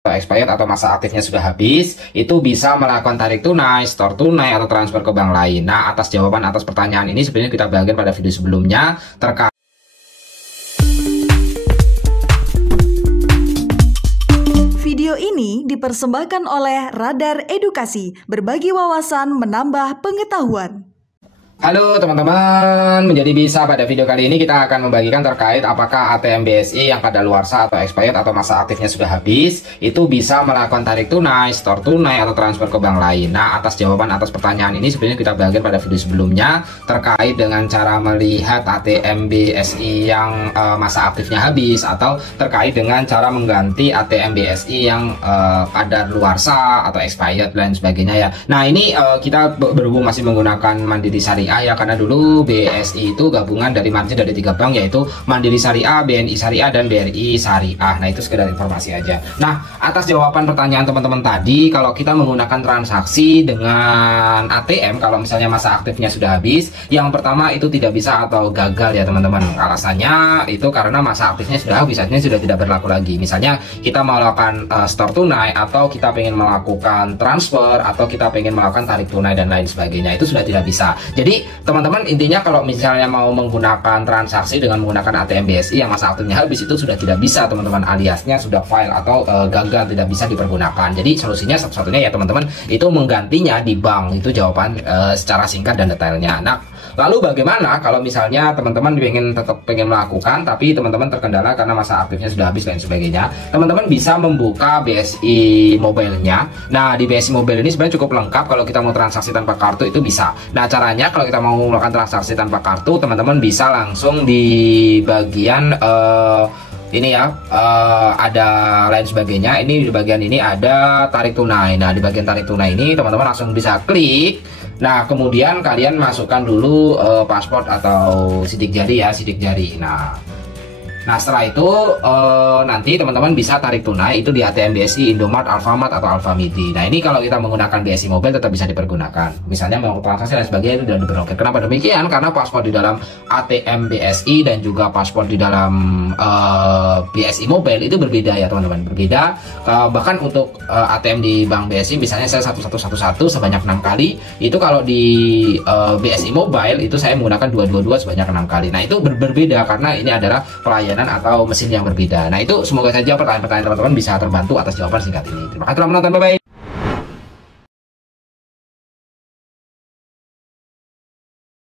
expired atau masa aktifnya sudah habis, itu bisa melakukan tarik tunai, store tunai, atau transfer ke bank lain. Nah, atas jawaban atas pertanyaan ini sebenarnya kita bagikan pada video sebelumnya terkait. Video ini dipersembahkan oleh Radar Edukasi, berbagi wawasan menambah pengetahuan. Halo teman-teman, menjadi bisa pada video kali ini kita akan membagikan terkait apakah ATM BSI yang kadaluarsa atau expired atau masa aktifnya sudah habis itu bisa melakukan tarik tunai, store tunai, atau transfer ke bank lain. Nah, atas jawaban atas pertanyaan ini sebenarnya kita bagikan pada video sebelumnya terkait dengan cara melihat ATM BSI yang masa aktifnya habis, atau terkait dengan cara mengganti ATM BSI yang kadaluarsa atau expired dan sebagainya ya. Nah, ini kita berhubung masih menggunakan Mandiri Syariah ya, karena dulu BSI itu gabungan dari margin dari 3 bank, yaitu Mandiri Syariah, BNI Syariah, dan BRI Syariah. Nah, itu sekedar informasi aja. Nah, atas jawaban pertanyaan teman-teman tadi, kalau kita menggunakan transaksi dengan ATM, kalau misalnya masa aktifnya sudah habis, yang pertama itu tidak bisa atau gagal ya teman-teman. Alasannya itu karena masa aktifnya sudah habis, artinya sudah tidak berlaku lagi. Misalnya kita melakukan store tunai, atau kita pengen melakukan transfer, atau kita pengen melakukan tarik tunai dan lain sebagainya, itu sudah tidak bisa. Jadi teman-teman, intinya kalau misalnya mau menggunakan transaksi dengan menggunakan ATM BSI yang masa aktifnya habis, itu sudah tidak bisa teman-teman, aliasnya sudah fail atau gagal, tidak bisa dipergunakan. Jadi solusinya satu-satunya ya teman-teman, itu menggantinya di bank. Itu jawaban secara singkat dan detailnya. Nah, lalu bagaimana kalau misalnya teman-teman tetap pengen melakukan, tapi teman-teman terkendala karena masa aktifnya sudah habis dan sebagainya? Teman-teman bisa membuka BSI Mobile-nya. Nah, di BSI Mobile ini sebenarnya cukup lengkap. Kalau kita mau transaksi tanpa kartu itu bisa. Nah, caranya kalau kita mau melakukan transaksi tanpa kartu, teman-teman bisa langsung di bagian ini ya, ada lain sebagainya. Ini di bagian ini ada tarik tunai. Nah, di bagian tarik tunai ini teman-teman langsung bisa klik. Nah, kemudian kalian masukkan dulu paspor atau sidik jari ya, sidik jari. Nah, setelah itu nanti teman-teman bisa tarik tunai itu di ATM BSI, Indomart, Alfamart, atau Alfamidi. Nah, ini kalau kita menggunakan BSI Mobile tetap bisa dipergunakan. Misalnya mau transaksi dan sebagainya itu sudah diblokir. Kenapa demikian? Karena paspor di dalam ATM BSI dan juga paspor di dalam BSI Mobile itu berbeda ya teman-teman, berbeda. Bahkan untuk ATM di Bank BSI, misalnya saya 1111 sebanyak 6 kali. Itu kalau di BSI Mobile itu saya menggunakan 222 sebanyak 6 kali. Nah, itu berbeda karena ini adalah pelayanan atau mesin yang berbeda. Nah, itu semoga saja pertanyaan-pertanyaan teman-teman bisa terbantu atas jawaban singkat ini. Terima kasih telah menonton, bye-bye.